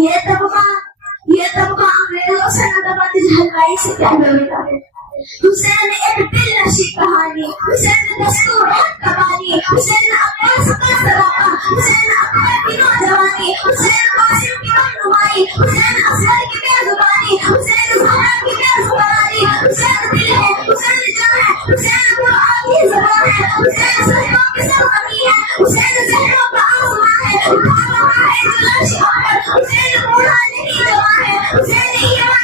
یہ طبقہ انگریزوں سے نہ دباتی ہلوائی سے کیا ہوتا ہے. حسین نے ایک دل نشی کہانی، حسین نے دستور حق کبانی، حسین نے عباس کا صداقہ، حسین نے اکبر کی نوجوانی، حسین قاسم کی رہنمائی، حسین اصغر کی بے زبانی، حسین زہرا کی بے زبانی، حسین دل ہے، حسین جان ہے، حسین قرآن کی زبان ہے، حسین صحیحوں کی سرزمین ہے، حسین زہروں کا آسمان ہے، اٹھا رہا ہے جو لاشیں آخر، حسین بوڑھا نہیں جوان ہے، حسین ایمان